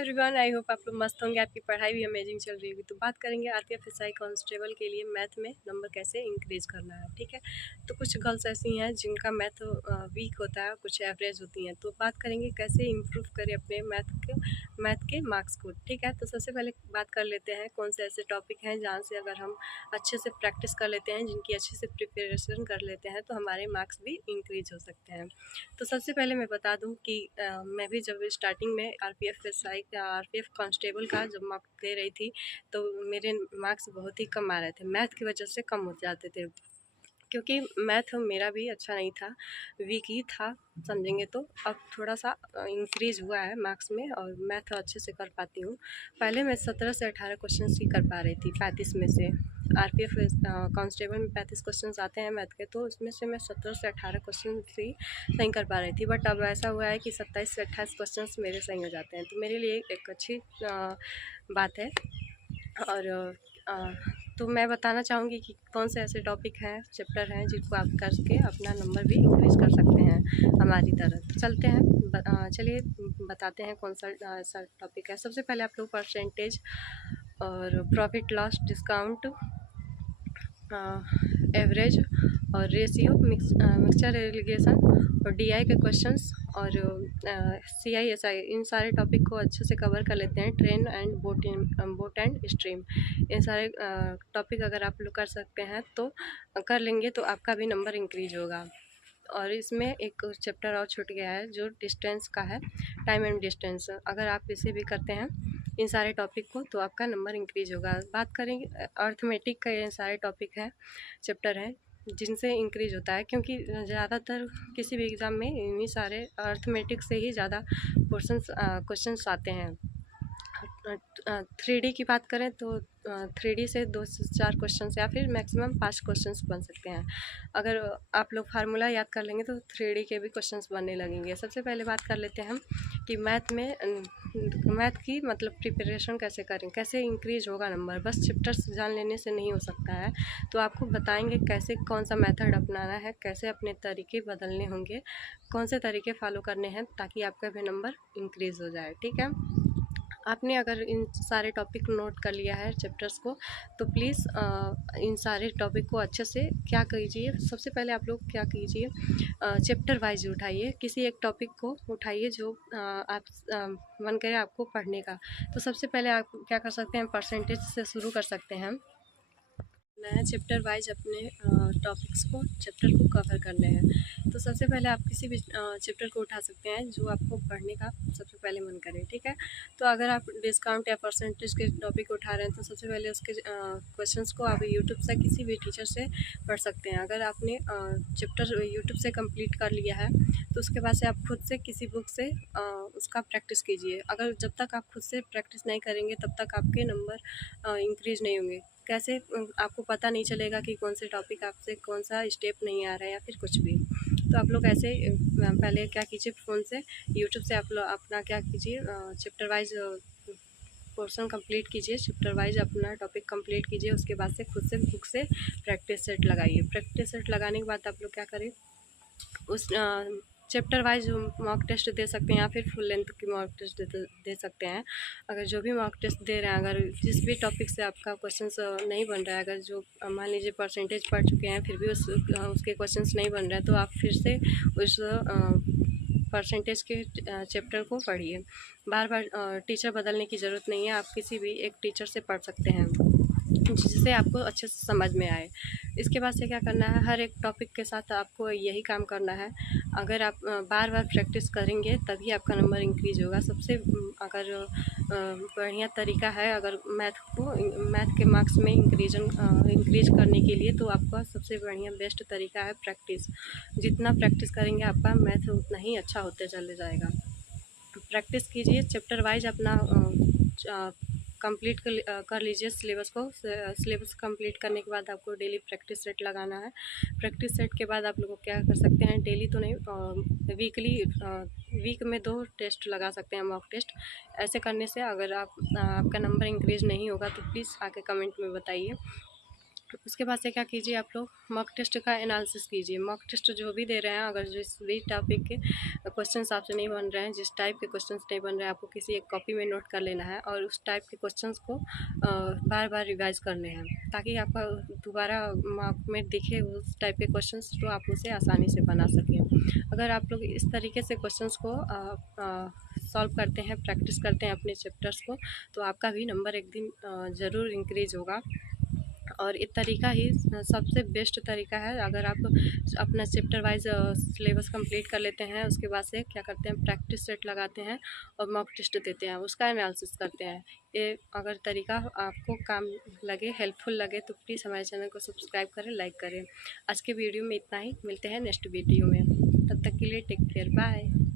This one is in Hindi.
एवरीवन, आई होप आप लोग मस्त होंगे। आपकी पढ़ाई भी अमेजिंग चल रही होगी। तो बात करेंगे आरपीएफ एसआई कांस्टेबल के लिए मैथ में नंबर कैसे इंक्रीज करना है। ठीक है, तो कुछ गर्ल्स ऐसी हैं जिनका मैथ वीक होता है, कुछ एवरेज होती हैं। तो बात करेंगे कैसे इम्प्रूव करें अपने मैथ के मार्क्स को। ठीक है, तो सबसे पहले बात कर लेते हैं कौन से ऐसे टॉपिक हैं जहाँ से अगर हम अच्छे से प्रैक्टिस कर लेते हैं, जिनकी अच्छे से प्रिपरेशन कर लेते हैं, तो हमारे मार्क्स भी इंक्रीज हो सकते हैं। तो सबसे पहले मैं बता दूं कि मैं भी जब स्टार्टिंग में आरपीएफ कांस्टेबल का जब मार्क दे रही थी, तो मेरे मार्क्स बहुत ही कम आ रहे थे, मैथ की वजह से कम हो जाते थे, क्योंकि मैथ मेरा भी अच्छा नहीं था, वीक ही था समझेंगे। तो अब थोड़ा सा इंक्रीज हुआ है मार्क्स में और मैथ अच्छे से कर पाती हूँ। पहले मैं 17 से 18 क्वेश्चन ही कर पा रही थी 35 में से। आरपीएफ कांस्टेबल में 35 क्वेश्चंस आते हैं मैथ के, तो उसमें से मैं 17 से 18 क्वेश्चन ही सही कर पा रही थी। बट अब ऐसा हुआ है कि 27 से 28 क्वेश्चंस मेरे सही हो जाते हैं, तो मेरे लिए एक अच्छी बात है। और तो मैं बताना चाहूँगी कि कौन से ऐसे टॉपिक हैं, चैप्टर हैं, जिनको आप करके अपना नंबर भी इंक्रीज़ कर सकते हैं हमारी तरह। तो चलते हैं, चलिए बताते हैं कौन सा ऐसा टॉपिक है। सबसे पहले आप लोग परसेंटेज और प्रॉफिट लॉस डिस्काउंट, एवरेज और रेशियो, मिक्सचर एलिगेशन और डीआई के क्वेश्चंस और सीआईएसआई, इन सारे टॉपिक को अच्छे से कवर कर लेते हैं। Train and boat and stream, इन सारे टॉपिक अगर आप लोग कर सकते हैं तो कर लेंगे, तो आपका भी नंबर इंक्रीज होगा। और इसमें एक चैप्टर और छूट गया है जो डिस्टेंस का है, टाइम एंड डिस्टेंस। अगर आप इसे भी करते हैं इन सारे टॉपिक को, तो आपका नंबर इंक्रीज होगा। बात करेंगे अर्थमेटिक का, ये सारे टॉपिक हैं, चैप्टर हैं जिनसे इंक्रीज होता है, क्योंकि ज़्यादातर किसी भी एग्ज़ाम में इन्हीं सारे अर्थमेटिक से ही ज़्यादा क्वेश्चंस आते हैं। 3D की बात करें तो 3D से 2 से 4 क्वेश्चंस या फिर मैक्सिमम 5 क्वेश्चंस बन सकते हैं। अगर आप लोग फार्मूला याद कर लेंगे तो 3D के भी क्वेश्चंस बनने लगेंगे। सबसे पहले बात कर लेते हैं हम कि मैथ की मतलब प्रिपरेशन कैसे करें, कैसे इंक्रीज होगा नंबर। बस चैप्टर्स जान लेने से नहीं हो सकता है, तो आपको बताएंगे कैसे, कौन सा मेथड अपनाना है, कैसे अपने तरीके बदलने होंगे, कौन से तरीके फॉलो करने हैं ताकि आपका भी नंबर इंक्रीज हो जाए। ठीक है, आपने अगर इन सारे टॉपिक नोट कर लिया है चैप्टर्स को, तो प्लीज़ इन सारे टॉपिक को अच्छे से क्या कीजिए, सबसे पहले आप लोग क्या कीजिए, चैप्टर वाइज उठाइए, किसी एक टॉपिक को उठाइए जो मन करे आपको पढ़ने का। तो सबसे पहले आप क्या कर सकते हैं, परसेंटेज से शुरू कर सकते हैं। नया चैप्टर वाइज अपने टॉपिक्स को, चैप्टर को कवर करने हैं। तो सबसे पहले आप किसी भी चैप्टर को उठा सकते हैं जो आपको पढ़ने का सबसे पहले मन करे। ठीक है, तो अगर आप डिस्काउंट या परसेंटेज के टॉपिक उठा रहे हैं, तो सबसे पहले उसके क्वेश्चंस को आप यूट्यूब से किसी भी टीचर से पढ़ सकते हैं। अगर आपने चैप्टर यूट्यूब से कंप्लीट कर लिया है, तो उसके बाद से आप खुद से किसी बुक से उसका प्रैक्टिस कीजिए। अगर जब तक आप खुद से प्रैक्टिस नहीं करेंगे, तब तक आपके नंबर इंक्रीज नहीं होंगे। कैसे, आपको पता नहीं चलेगा कि कौन से टॉपिक आपसे कौन सा स्टेप नहीं आ रहा है या फिर कुछ भी। तो आप लोग ऐसे पहले क्या कीजिए, फ़ोन से यूट्यूब से आप लोग अपना क्या कीजिए, चैप्टर वाइज पोर्शन कंप्लीट कीजिए, चैप्टर वाइज अपना टॉपिक कंप्लीट कीजिए। उसके बाद से खुद से बुक से प्रैक्टिस सेट लगाइए। प्रैक्टिस सेट लगाने के बाद आप लोग क्या करें, उस चैप्टर वाइज मॉक टेस्ट दे सकते हैं या फिर फुल लेंथ की मॉक टेस्ट दे सकते हैं। अगर जो भी मॉक टेस्ट दे रहे हैं, अगर जिस भी टॉपिक से आपका क्वेश्चंस नहीं बन रहा है, अगर जो मान लीजिए परसेंटेज पढ़ चुके हैं फिर भी उसके क्वेश्चंस नहीं बन रहे हैं, तो आप फिर से उस परसेंटेज के चैप्टर को पढ़िए। बार बार टीचर बदलने की ज़रूरत नहीं है, आप किसी भी एक टीचर से पढ़ सकते हैं जिससे आपको अच्छे से समझ में आए। इसके बाद से क्या करना है, हर एक टॉपिक के साथ आपको यही काम करना है। अगर आप बार बार प्रैक्टिस करेंगे तभी आपका नंबर इंक्रीज होगा। सबसे अगर बढ़िया तरीका है, अगर मैथ के मार्क्स में इंक्रीज करने के लिए, तो आपका सबसे बढ़िया बेस्ट तरीका है प्रैक्टिस। जितना प्रैक्टिस करेंगे आपका मैथ उतना ही अच्छा होते चले जाएगा। प्रैक्टिस कीजिए, चैप्टर वाइज अपना कंप्लीट कर लीजिए सिलेबस को। सिलेबस कंप्लीट करने के बाद आपको डेली प्रैक्टिस सेट लगाना है। प्रैक्टिस सेट के बाद आप लोग क्या कर सकते हैं, डेली तो नहीं, वीक में 2 टेस्ट लगा सकते हैं, मॉक टेस्ट। ऐसे करने से अगर आपका नंबर इंक्रीज नहीं होगा तो प्लीज़ आके कमेंट में बताइए। उसके बाद से क्या कीजिए, आप लोग मॉक टेस्ट का एनालिसिस कीजिए। मॉक टेस्ट जो भी दे रहे हैं, अगर जिस भी टॉपिक के क्वेश्चंस आपसे नहीं बन रहे हैं, जिस टाइप के क्वेश्चंस नहीं बन रहे हैं, आपको किसी एक कॉपी में नोट कर लेना है और उस टाइप के क्वेश्चंस को बार बार रिवाइज करने हैं, ताकि आपका दोबारा मॉक में दिखे उस टाइप के क्वेश्चंस, तो आप उसे आसानी से बना सकें। अगर आप लोग इस तरीके से क्वेश्चंस को सॉल्व करते हैं, प्रैक्टिस करते हैं अपने चैप्टर्स को, तो आपका भी नंबर एक दिन ज़रूर इंक्रीज होगा। और ये तरीका ही सबसे बेस्ट तरीका है। अगर आप अपना चैप्टर वाइज सिलेबस कंप्लीट कर लेते हैं, उसके बाद से क्या करते हैं, प्रैक्टिस सेट लगाते हैं और मॉक टेस्ट देते हैं, उसका एनालिसिस करते हैं। ये अगर तरीका आपको काम लगे, हेल्पफुल लगे, तो प्लीज़ हमारे चैनल को सब्सक्राइब करें, लाइक करें। आज के वीडियो में इतना ही, मिलते हैं नेक्स्ट वीडियो में। तब तक के लिए टेक केयर, बाय।